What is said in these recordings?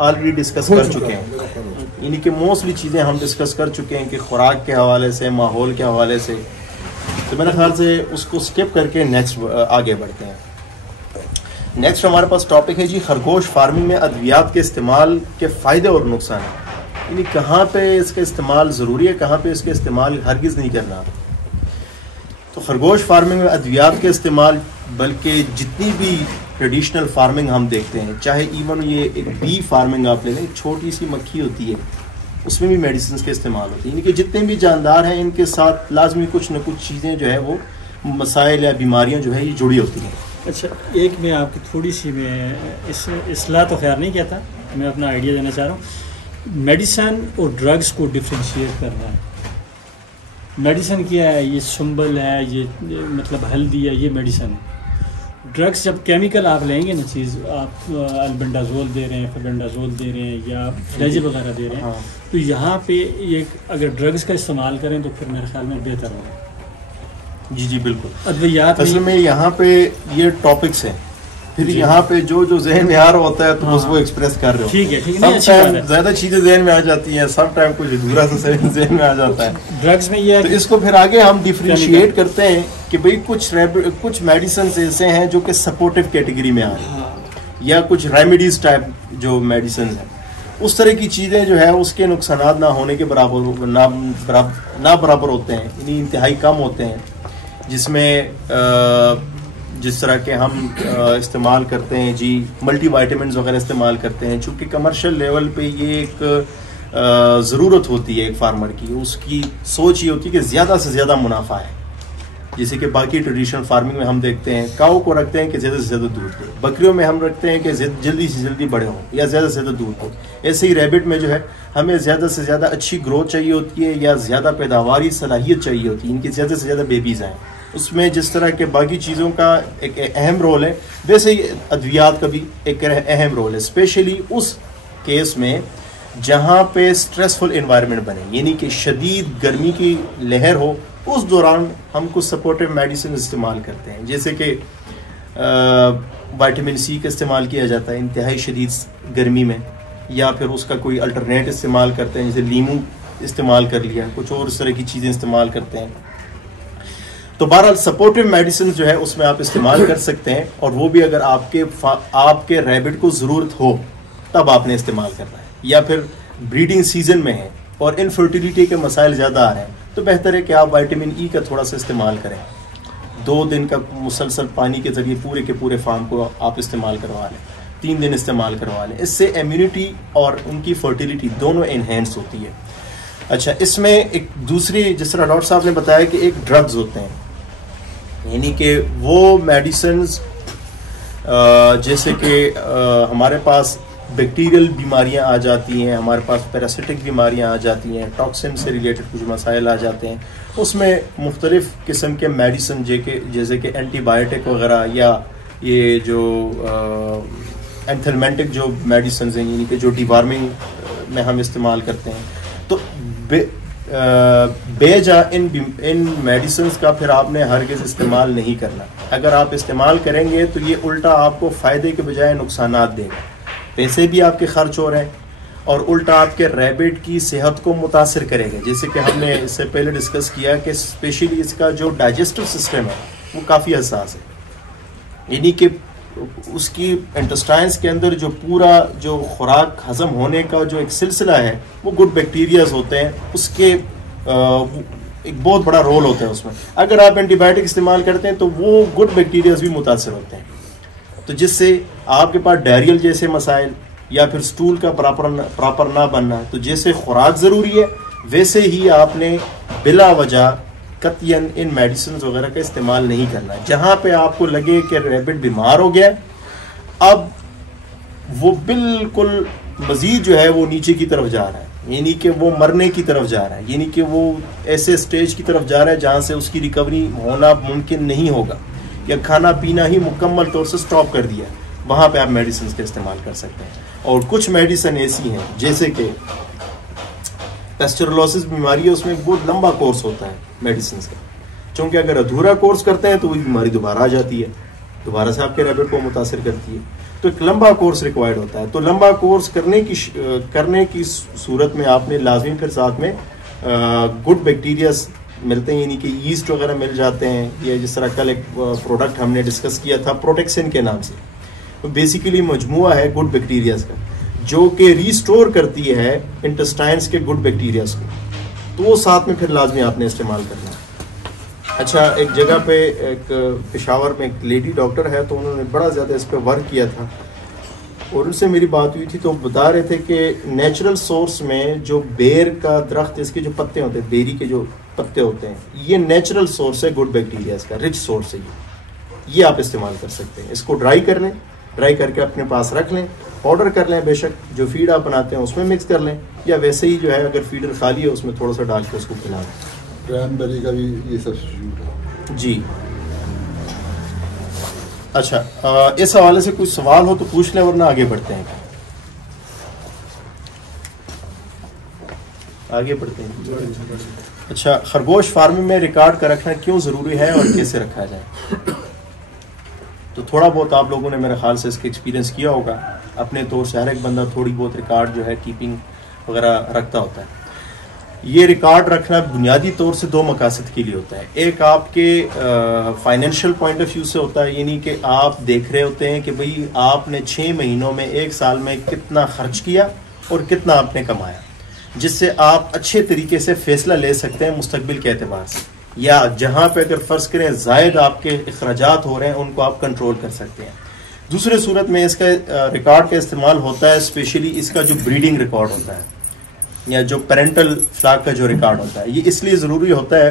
Already discuss कर चुके हैं, यानी कि मोस्टली चीज़ें हम डिस्कस कर चुके हैं कि खुराक के हवाले से, माहौल के हवाले से। तो मेरे ख्याल से उसको स्किप करके नेक्स्ट आगे बढ़ते हैं। नेक्स्ट हमारे पास टॉपिक है जी खरगोश फार्मिंग में अद्वियात के इस्तेमाल के फ़ायदे और नुकसान, यानी कहाँ पे इसका इस्तेमाल ज़रूरी है, कहाँ पे इसका इस्तेमाल हरगिज़ नहीं करना। तो खरगोश फार्मिंग में अद्वियात के इस्तेमाल, बल्कि जितनी भी ट्रेडिशनल फार्मिंग हम देखते हैं, चाहे इवन ये एक बी फार्मिंग आप ले लें, छोटी सी मक्खी होती है, उसमें भी मेडिसिन के इस्तेमाल होते हैं, यानी कि जितने भी जानदार हैं इनके साथ लाजमी कुछ न कुछ चीज़ें जो है वो मसाइल या बीमारियां जो है ये जुड़ी होती हैं। अच्छा, एक मैं आपकी थोड़ी सी मैं इस इसलाह तो खैर नहीं कहता, मैं अपना आइडिया देना चाह रहा हूँ। मेडिसिन और ड्रग्स को डिफ्रेंशिएट कर रहा है। मेडिसिन क्या है? ये सुंबल है, ये मतलब हल्दी है, ये मेडिसिन है। ड्रग्स जब केमिकल आप लेंगे ना चीज़, आप अल्बेंडाजोल दे रहे हैं, फेबेंडाजोल दे रहे हैं या फ्लेजिल वगैरह दे रहे हैं, हाँ। तो यहाँ पे ये अगर ड्रग्स का इस्तेमाल करें तो फिर मेरे ख्याल में बेहतर होगा। जी जी बिल्कुल। अद्वियात असल में यहाँ पे ये टॉपिक्स हैं, फिर यहाँ पे जो जो जहन में आ रहा होता है तो बस वो एक्सप्रेस कर रहे हो। ठीक है, सब टाइम ज्यादा चीजें जहन में आ जाती हैं, सब टाइम कुछ अधूरा सा जहन में आ जाता है। ड्रग्स में ये तो इसको फिर आगे हम डिफरेंशिएट करते हैं कि भाई कुछ मेडिसिन ऐसे हैं जो कि सपोर्टिव कैटेगरी में आ रहे हैं, या कुछ रेमेडीज टाइप जो मेडिसिन है, उस तरह की चीजें जो है उसके नुकसान ना होने के बराबर ना बराबर होते हैं, यानी इंतहाई कम होते हैं, जिसमें जिस तरह के हम इस्तेमाल करते हैं जी मल्टीविटामिन्स वगैरह इस्तेमाल करते हैं, चूँकि कमर्शियल लेवल पे ये एक ज़रूरत होती है एक फार्मर की, उसकी सोच ये होती है कि ज़्यादा से ज़्यादा मुनाफा है। जैसे कि बाकी ट्रेडिशनल फार्मिंग में हम देखते हैं काऊ को रखते हैं कि ज़्यादा से ज़्यादा दूध दे, बकरियों में हम रखते हैं कि जल्दी से जल्दी बड़े हों या ज़्यादा से ज़्यादा दूध दो। ऐसे ही रैबिट में जो है हमें ज़्यादा से ज़्यादा अच्छी ग्रोथ चाहिए होती है या ज़्यादा पैदावारी सलाहियत चाहिए होती है, इनकी ज़्यादा से ज़्यादा बेबीज़ आएँ। उसमें जिस तरह के बाकी चीज़ों का एक अहम रोल है, वैसे ही अद्वियात का भी एक अहम रोल है, स्पेशली उस केस में जहाँ पे स्ट्रेसफुल एनवायरनमेंट बने, यानी कि शदीद गर्मी की लहर हो, उस दौरान हम कुछ सपोर्टिव मेडिसिन इस्तेमाल करते हैं, जैसे कि विटामिन सी का इस्तेमाल किया जाता है इंतहाई शदीद गर्मी में, या फिर उसका कोई अल्टरनेट इस्तेमाल करते हैं, जैसे लीमू इस्तेमाल कर लिया, कुछ और इस तरह की चीज़ें इस्तेमाल करते हैं। तो बहरहाल सपोर्टिव मेडिसिन जो है उसमें आप इस्तेमाल कर सकते हैं, और वो भी अगर आपके रैबिट को ज़रूरत हो तब आपने इस्तेमाल करना है, या फिर ब्रीडिंग सीजन में है और इनफर्टिलिटी के मसाइल ज़्यादा आ रहे हैं, तो बेहतर है कि आप विटामिन ई का थोड़ा सा इस्तेमाल करें। 2 दिन का मुसलसल पानी के ज़रिए पूरे के पूरे फार्म को आप इस्तेमाल करवा लें, 3 दिन इस्तेमाल करवा लें, इससे इम्यूनिटी और उनकी फर्टिलिटी दोनों इन्हेंस होती है। अच्छा, इसमें एक दूसरी, जिस तरह डॉक्टर साहब ने बताया कि एक ड्रग्स होते हैं, यानी कि वो मेडिसिन्स जैसे कि हमारे पास बैक्टीरियल बीमारियां आ जाती हैं, हमारे पास पैरासिटिक बीमारियां आ जाती हैं, टॉक्सिन से रिलेटेड कुछ मसाइल आ जाते हैं, उसमें मुख्तलिफ़ किस्म के मेडिसिन जैसे कि एंटीबायोटिक वगैरह, या ये जो एंथलमेंटिक जो मेडिसिन हैं, यानी कि जो डिवार्मिंग में हम इस्तेमाल करते हैं, तो बेजा इन मेडिसिन का फिर आपने हरगिज़ इस्तेमाल नहीं करना। अगर आप इस्तेमाल करेंगे तो ये उल्टा आपको फ़ायदे के बजाय नुकसानात देगा, पैसे भी आपके खर्च हो रहे हैं, और उल्टा आपके रैबिट की सेहत को मुतासर करेगा। जैसे कि हमने इससे पहले डिस्कस किया कि स्पेशली इसका जो डाइजेस्टिव सिस्टम है वो काफ़ी हसास है, यानी कि उसकी इंटेस्टाइन्स के अंदर जो पूरा जो खुराक हजम होने का जो एक सिलसिला है वो गुड बैक्टीरियाज होते हैं, उसके एक बहुत बड़ा रोल होता है उसमें। अगर आप एंटीबायोटिक इस्तेमाल करते हैं तो वो गुड बैक्टीरियाज भी मुतासर होते हैं, तो जिससे आपके पास डायरियल जैसे मसाइल या फिर स्टूल का प्रॉपर ना बनना। तो जैसे खुराक ज़रूरी है वैसे ही आपने बिला वजह कतियन इन मेडिसिन वगैरह का इस्तेमाल नहीं करना। जहाँ पे आपको लगे कि रैबिट बीमार हो गया, अब वो बिल्कुल मजीद जो है वो नीचे की तरफ जा रहा है, यानी कि वो मरने की तरफ जा रहा है, यानी कि वो ऐसे स्टेज की तरफ जा रहा है जहाँ से उसकी रिकवरी होना मुमकिन नहीं होगा, या खाना पीना ही मुकम्मल तौर से स्टॉप कर दिया, वहाँ पे आप मेडिसिन का इस्तेमाल कर सकते हैं। और कुछ मेडिसिन ऐसी हैं जैसे कि पेस्टरोलोसिस बीमारी है, उसमें बहुत लंबा कोर्स होता है मेडिसिन का, क्योंकि अगर अधूरा कोर्स करते हैं तो वही बीमारी दोबारा आ जाती है, दोबारा से आपके रैबिट को मुतासर करती है। तो एक लंबा कोर्स रिक्वायर्ड होता है। तो लंबा कोर्स करने की सूरत में आपने लाजमी फिर साथ में गुड बैक्टीरियाज मिलते हैं, यानी कि ईस्ट वगैरह मिल जाते हैं, या जिस तरह कल एक प्रोडक्ट हमने डिस्कस किया था प्रोटेक्सिन के नाम से, तो बेसिकली मजमुआ है गुड बैक्टीरियाज का जो कि रिस्टोर करती है इंटेस्टाइन्स के गुड बैक्टीरियाज को, तो वो साथ में फिर लाजमी आपने इस्तेमाल करना है। अच्छा, एक जगह पे एक पेशावर में एक लेडी डॉक्टर है, तो उन्होंने बड़ा ज़्यादा इस पर वर्क किया था और उनसे मेरी बात हुई थी, तो बता रहे थे कि नेचुरल सोर्स में जो बेर का दरख्त, इसके जो पत्ते होते हैं, बेरी के जो पत्ते होते हैं, ये नेचुरल सोर्स है गुड बैक्टीरियाज का, रिच सोर्स है ये आप इस्तेमाल कर सकते हैं। इसको ड्राई कर लें, ड्राई करके अपने पास रख लें, पाउडर कर लें, बेशक जो फीड आप बनाते हैं उसमें मिक्स कर लें, या वैसे ही जो है अगर फीडर खाली है उसमें थोड़ा सा डाल के उसको खिला दें। क्रैनबेरी का भी ये सब्स्टिट्यूट है जी। अच्छा, इस हवाले से कुछ सवाल हो तो पूछ लें वरना आगे बढ़ते हैं। आगे बढ़ते हैं। अच्छा, खरगोश फार्मिंग में रिकॉर्ड का रखना क्यों ज़रूरी है और कैसे रखा जाए? तो थोड़ा बहुत आप लोगों ने मेरे ख्याल से इसका एक्सपीरियंस किया होगा। अपने तौर से हर एक बंदा थोड़ी बहुत रिकॉर्ड जो है कीपिंग वगैरह रखता होता है। ये रिकॉर्ड रखना बुनियादी तौर से दो मकासद के लिए होता है। एक आपके फाइनेंशियल पॉइंट ऑफ व्यू से होता है, यानी कि आप देख रहे होते हैं कि भाई आपने 6 महीनों में, 1 साल में कितना खर्च किया और कितना आपने कमाया, जिससे आप अच्छे तरीके से फैसला ले सकते हैं मुस्तकबिल के एतबार से, या जहां पे अगर फर्ज करें जायद आपके अखराजात हो रहे हैं उनको आप कंट्रोल कर सकते हैं। दूसरे सूरत में इसका रिकॉर्ड का इस्तेमाल होता है, स्पेशली इसका जो ब्रीडिंग रिकॉर्ड होता है या जो पेरेंटल फ्लॉक का जो रिकॉर्ड होता है, ये इसलिए ज़रूरी होता है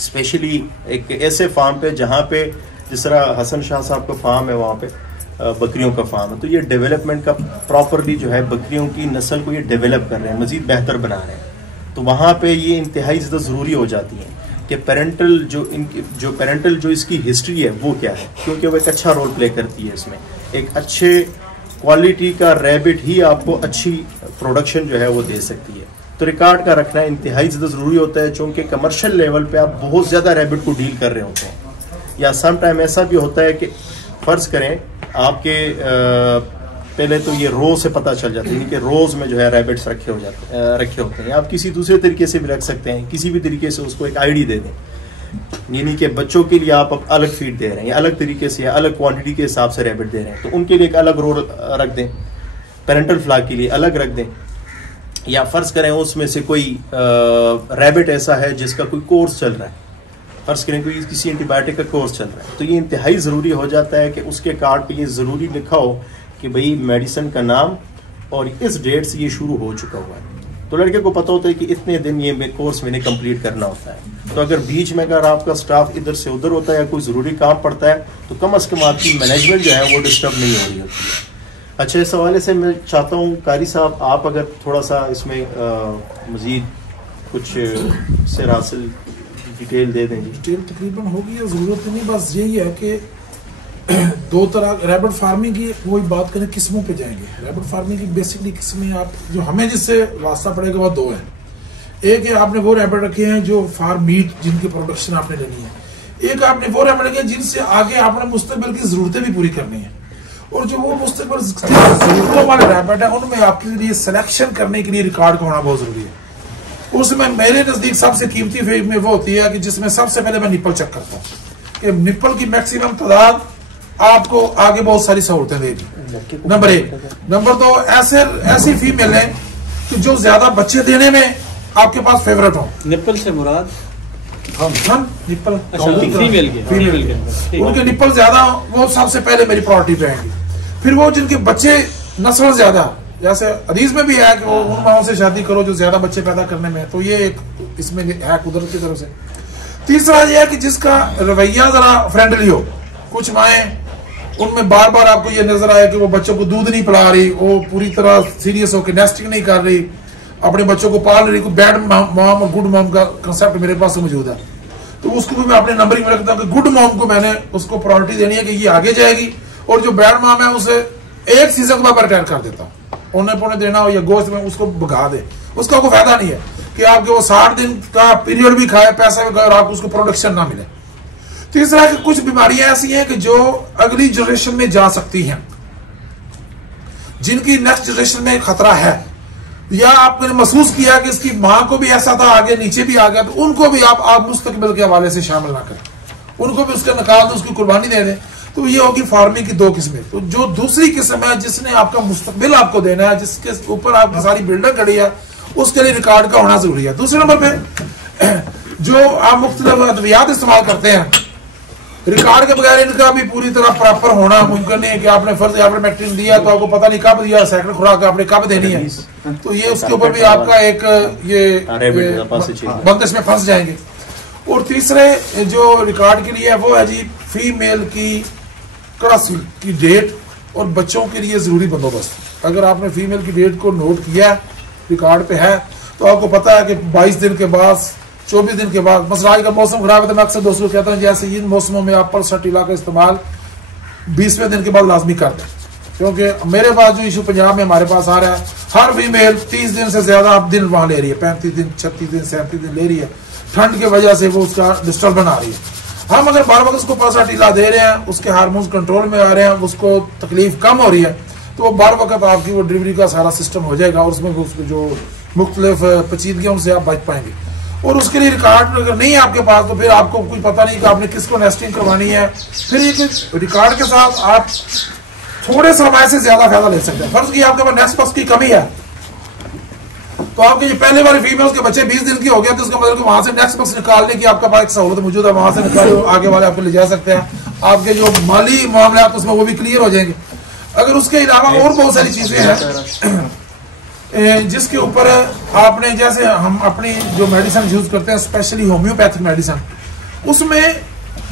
स्पेशली एक ऐसे फार्म पे जहाँ पे जिस तरह हसन शाह साहब का फार्म है, वहाँ पे बकरियों का फार्म है, तो ये डेवलपमेंट का प्रॉपरली जो है बकरियों की नस्ल को ये डेवलप कर रहे हैं, मज़ीद बेहतर बना रहे हैं, तो वहाँ पे ये इंतहाई ज़्यादा ज़रूरी हो जाती है कि पेरेंटल जो इसकी हिस्ट्री है वो क्या है, क्योंकि वो एक अच्छा रोल प्ले करती है इसमें। एक अच्छे क्वालिटी का रैबिट ही आपको अच्छी प्रोडक्शन जो है वो दे सकती है। तो रिकॉर्ड का रखना इंतहाई ज़्यादा ज़रूरी होता है, चूँकि कमर्शियल लेवल पे आप बहुत ज़्यादा रैबिट को डील कर रहे होते हैं, या सम टाइम ऐसा भी होता है कि फ़र्ज़ करें आपके पहले तो ये रो से पता चल जाता है कि रोज़ में जो है रैबिट्स रखे होते हैं। आप किसी दूसरे तरीके से भी रख सकते हैं, किसी भी तरीके से उसको एक आईडी दे दें, यानी कि बच्चों के लिए आप अलग फीड दे रहे हैं या अलग तरीके से या अलग क्वांटिटी के हिसाब से रैबिट दे रहे हैं, तो उनके लिए एक अलग रो रख दें, पेरेंटल फ्लॉक के लिए अलग रख दें। या फ़र्ज़ करें उसमें से कोई रैबिट ऐसा है जिसका कोई कोर्स चल रहा है, फ़र्ज़ करें कोई किसी एंटीबायोटिक का कोर्स चल रहा है, तो ये इंतहाई ज़रूरी हो जाता है कि उसके कार्ड पे ये ज़रूरी लिखा हो कि भाई मेडिसिन का नाम और इस डेट से ये शुरू हो चुका हुआ है। तो लड़के को पता होता है कि इतने दिन ये कोर्स मैंने कंप्लीट करना होता है। तो अगर बीच में अगर आपका स्टाफ इधर से उधर होता है या कोई ज़रूरी काम पड़ता है, तो कम अज़ कम आपकी मैनेजमेंट जो है वो डिस्टर्ब नहीं हो रही होती है। अच्छा, इस हवाले से मैं चाहता हूँ कारी साहब आप अगर थोड़ा सा इसमें मज़ीद कुछ सिर हासिल डिटेल दे दें। डिटेल तकरीबन होगी या ज़रूरत नहीं, बस यही है कि दो तरह रैबिट फार्मिंग की वही बात करें, किस्मों पे जाएंगे। रैबिट फार्मिंग की बेसिकली किस्में आप जो हमें जिससे वास्ता पड़ेगा वो दो है। एक है आपने वो रैबिट रखे हैं जो फार्म मीट जिनकी प्रोडक्शन आपने लेनी है, एक आपने वो रैबिट रखे हैं जिनसे आगे आपने मुस्तकबिल की जरूरतें भी पूरी करनी है। और जो वो मुस्तकबिल जरूरतों वाले रैबिट है उनमें आपके लिए सिलेक्शन करने के लिए रिकॉर्ड का होना बहुत जरूरी है। उसमें मेरे नजदीक सबसे कीमती फेज में वो होती है कि जिसमें सबसे पहले मैं निप्पल चेक करता हूँ कि निप्पल की मैक्सिमम तादाद आपको आगे बहुत सारी सहूलतें देगी। नंबर 1। नंबर 2, ऐसी फीमेल है कि जो ज्यादा बच्चे देने में आपके पास फेवरेट हो। निप्पल से मुराद निप्पल फीमेल के उनके निप्पल ज्यादा, वो सबसे पहले मेरी प्रायोरिटी पे आएंगी। फिर वो जिनके बच्चे नस्ल ज्यादा, जैसे हदीस में भी है कि वो उन माओं से शादी करो जो ज्यादा बच्चे पैदा करने में, तो ये एक इसमें है कुदरत की तरफ से। तीसरा ये है कि जिसका रवैया जरा फ्रेंडली हो। कुछ माएं उनमें बार बार आपको ये नजर आया कि वो बच्चों को दूध नहीं पिला रही, वो पूरी तरह सीरियस होकर नेस्टिंग नहीं कर रही, अपने बच्चों को पाल रही, कोई बैड मॉम और गुड मॉम का कंसेप्ट मेरे पास मौजूद है, तो उसको भी मैं अपने नंबरिंग में रखता हूँ कि गुड मॉम को मैंने उसको प्रायोरिटी देनी है कि ये आगे जाएगी, और जो बैड मॉम है उसे एक सीजन को मैं रिटायर कर देता हूँ। ओने पोने देना हो या गोश्त में उसको भगा दे, उसका कोई फायदा नहीं है कि आपके वो 60 दिन का पीरियड भी खाए, पैसा भी खाए और आपको उसको प्रोडक्शन ना मिले। तीसरा कि कुछ बीमारियां ऐसी हैं कि जो अगली जनरेशन में जा सकती हैं, जिनकी नेक्स्ट जनरेशन में खतरा है, या आपने महसूस किया कि इसकी माँ को भी ऐसा था, आगे नीचे भी आ गया, तो उनको भी आप मुस्तकबिल के हवाले से शामिल ना करें, उनको भी उसका निकाल दो, उसकी कुर्बानी दे दें। तो ये होगी फार्मिंग की 2 किस्में। तो जो दूसरी किस्म है जिसने आपका मुस्तकबिल आपको देना है, जिसके ऊपर आपकी सारी बिल्डिंग खड़ी है, उसके लिए रिकॉर्ड का होना जरूरी है। दूसरे नंबर पे जो आप मुख्तलिफ अद्वियात इस्तेमाल करते हैं, रिकॉर्ड के बगैर इनका भी पूरी तरह प्रॉपर होना मुमकिन नहीं है कि आपने फर्ज आपने मैट्रिन दिया तो आपको पता नहीं कब दिया, सेकंड खुराक आपने कब देनी है, तो ये उसके ऊपर भी आपका एक ये बंदिश में फंस जाएंगे। और तीसरे जो रिकॉर्ड के लिए है वो है जी फीमेल की कड़ासी की डेट और बच्चों के लिए जरूरी बंदोबस्त। अगर आपने फीमेल की डेट को नोट किया रिकॉर्ड पे है तो आपको पता है कि 22 दिन के बाद, 24 दिन के बाद, मसला आज का मौसम खराब है तो मैं अक्सर दोस्तों को कहता हूँ जैसे इन मौसमों में आप पल्स टीला का इस्तेमाल 20वें दिन के बाद लाजमी कर दें, क्योंकि मेरे पास जो इशू पंजाब में हमारे पास आ रहा है, हर फीमेल 30 दिन से ज्यादा आप दिन वहां ले रही है, 35 दिन 36 दिन 37 दिन ले रही है, ठंड की वजह से वो उसका डिस्टर्बेंस आ रही है। हम अगर बार बार उसको पल्स टीला दे रहे हैं, उसके हार्मोन्स कंट्रोल में आ रहे हैं, उसको तकलीफ कम हो रही है, तो वो बार वक्त आपकी वो डिलीवरी का सारा सिस्टम हो जाएगा और उसमें जो मुख्तलिफ पेचीदगियों से आप बच पाएंगे। और उसके लिए रिकॉर्ड अगर नहीं है आपके पास तो फिर आपको कुछ पता नहीं कि आपने किसको नेस्टिंग करवानी है, फिर ये रिकॉर्ड के साथ आप थोड़े समय से ज्यादा फायदा ले सकते हैं। फर्ज की आपके पास नेस्ट बॉक्स की कमी है तो आपके जो पहले वाले फीमेल्स के बच्चे 20 दिन की हो गया तो उसका मतलब वहां से नेक्स्ट बॉक्स निकालने की आपका पास एक सहूलत मौजूद है, वहां से निकाले आगे वाले आपको ले जा सकते हैं, आपके जो माली मामले उसमें वो भी क्लियर हो जाएंगे। अगर उसके अलावा और बहुत सारी चीजें हैं जिसके ऊपर आपने, जैसे हम अपनी जो मेडिसिन यूज करते हैं स्पेशली होम्योपैथिक मेडिसिन, उसमें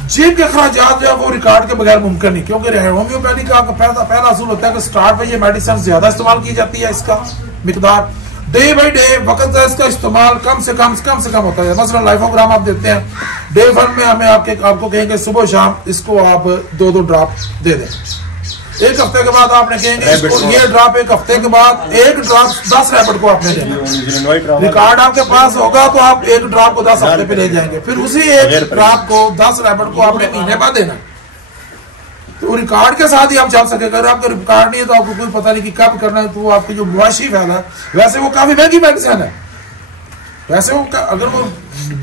जेब के अखराजात जो है वो रिकॉर्ड के बगैर मुमकिन नहीं, क्योंकि होम्योपैथी का पहला असूल होता है कि स्टार्ट में ये मेडिसिन ज्यादा इस्तेमाल की जाती है, इसका मिकदार डे बाई डे वक्त इसका इस्तेमाल कम से कम होता है। मसलन लाइफोग्राम आप देते हैं, डे 1 में हमें आपको कहेंगे सुबह शाम इसको आप 2-2 ड्रॉप दे दें, एक हफ्ते के बाद आपने कहेंगे ये ड्रॉप, एक हफ्ते के बाद एक ड्रॉप 10 रैपिड को आपने देना। रिकॉर्ड आपके पास होगा तो आप एक ड्रॉप को 10 हफ्ते पे ले जाएंगे, फिर उसी एक ड्रॉप को 10 रैपिड को आपने महीने बाद देना। तो रिकॉर्ड के साथ ही आप चल सके। अगर आपका रिकॉर्ड नहीं है तो आपको कोई पता नहीं कि कब करना है, तो वो आपकी जो मुआशी फैला है, वैसे वो काफी महंगी मेडिसिन है, वैसे वो अगर वो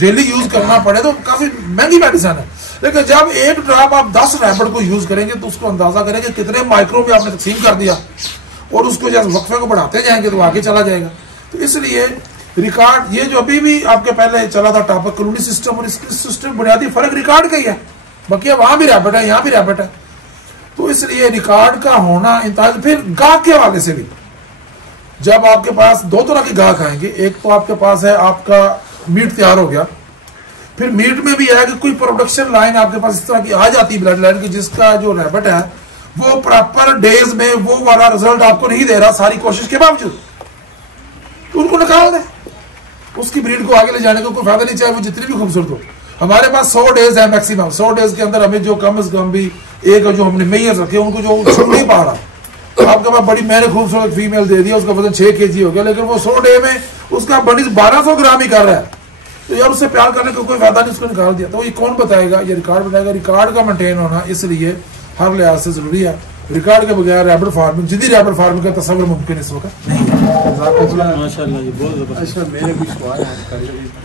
डेली यूज करना पड़े तो काफी महंगी मेडिसिन है, लेकिन जब एक ड्रॉप आप 10 रैपिड को यूज करेंगे तो उसको अंदाजा करेंगे कितने माइक्रो में आपने तकसीम कर दिया और उसको जैसे वक्फे को बढ़ाते जाएंगे तो आगे चला जाएगा। तो इसलिए रिकॉर्ड ये जो अभी भी आपके पहले चला था टॉपिक कॉलोनी सिस्टम और इसकी सिस्टम बुनियादी फर्क रिकॉर्ड का ही है, बाकी वहां भी रैपिड है यहाँ भी रैपिड है। तो इसलिए रिकॉर्ड का होना इंतजार। फिर गाहक के हवाले से भी जब आपके पास 2 तरह के गाहक आएंगे, एक तो आपके पास है आपका मीट तैयार हो गया, फिर मीट में भी है कि कोई प्रोडक्शन लाइन आपके पास इस तरह की आ जाती है ब्लड लाइन की जिसका जो रैबिट है वो प्रॉपर डेज में वो वाला रिजल्ट आपको नहीं दे रहा सारी कोशिश के बावजूद, तो उनको निकाल दे, उसकी ब्रीड को आगे ले जाने का कोई फायदा नहीं, चाहे वो जितनी भी खूबसूरत हो। हमारे पास 100 डेज है मैक्सिमम, 100 डेज के अंदर हमें जो कम से कम भी एक जो हमने मेयर्स रखे उनको जो छू नहीं पा रहा, आपके पास बड़ी मैंने खूबसूरत फीमेल दे दिया, उसका वजन 6 kg हो गया, लेकिन वो 100 डे में उसका बड़ी 1200 ग्राम ही कर रहा है, तो यार उससे प्यार करने का कोई फायदा नहीं, उसको निकाल दिया। तो ये कौन बताएगा? ये रिकॉर्ड बताएगा। रिकॉर्ड का मेंटेन होना इसलिए हर लिहाज से जरूरी है। रिकॉर्ड के बगैर रैपिड फार्मिंग, जिद्दी रैपिड फार्मिंग का तस्वर मुमकिन इस वक्त नहीं है। माशाल्लाह जी, बहुत जबरदस्त। अच्छा, मेरे कुछ सवाल हैं,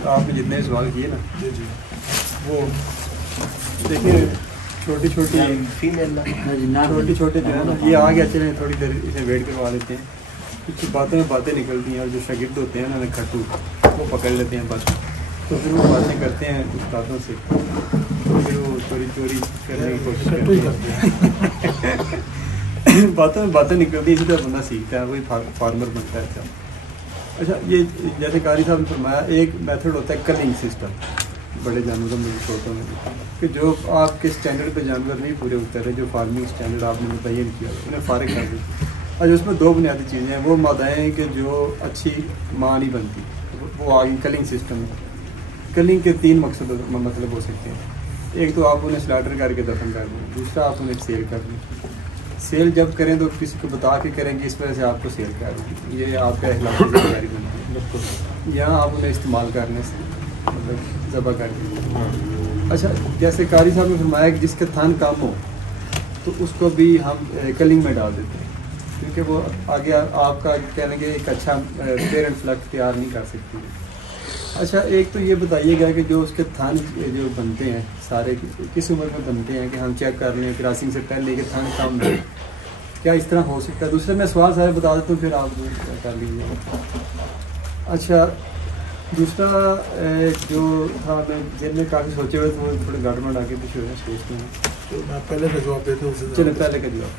आपने जितने सवाल किए ना वो देखिए छोटी छोटी जो है ना, ये आ गया, चले थोड़ी देर इसे वेट करवा लेते हैं, कुछ बातें निकलती हैं और जो शागिर्द होते हैं ना खट्टू वो पकड़ लेते हैं बस, तो फिर वो बातें करते हैं उस्तादों से, तो फिर वो चोरी करने की कोशिश करते हैं बातें निकलती हैं, इसी तरह बंदा सीखता है, वही फार्मर बनता है। अच्छा, ये जैसे कारी साहब ने फरमाया एक मेथड होता है कलिंग सिस्टम, बड़े जानवरों में छोटों में, कि जो आपके स्टैंडर्ड पे जानवर नहीं पूरे उतरे, जो फार्मिंग स्टैंडर्ड आपने मुतय्यन किया उन्हें फारिग कर दें। अच्छा, उसमें 2 बुनियादी चीज़ें हैं, वो मादाएँ कि जो अच्छी माँ नहीं बनती, वो आ गई कलिंग सिस्टम में। कलिंग के 3 मकसद मतलब हो सकते हैं, एक तो आप उन्हें स्लाटर करके दफन कर दें, दूसरा आप उन्हें सेल कर दें। सेल जब करें तो किसी को बता के करें कि इस वजह से आपको सेल कर, ये आपका अखलाकी जिम्मेदारी बनती है, यहाँ आप उन्हें इस्तेमाल करने से मतलब ज़बह कर दें। अच्छा, जैसे कारी साहब ने फरमाया कि जिसका थान कम हो तो उसको भी हम कलिंग में डाल देते हैं, क्योंकि वो आगे आपका कह लेंगे एक अच्छा पेरेंट फ्लक्स तैयार नहीं कर सकती है। अच्छा, एक तो ये बताइएगा कि जो उसके थान जो बनते हैं सारे किस उम्र में बनते हैं कि हम चेक कर लें क्रॉसिंग से पहले के थान कम है, क्या इस तरह हो सकता है? दूसरे मैं सवाल सारे बता देता हूँ, फिर आप कर लीजिए। अच्छा, दूसरा जो था मैं जेल में काफ़ी सोचे हुए थे, थोड़े गड़बड़ आगे पीछे हो रहे हैं, सोचते हैं। तो मैं पहले का जवाब देता हूँ। चलिए पहले का जवाब।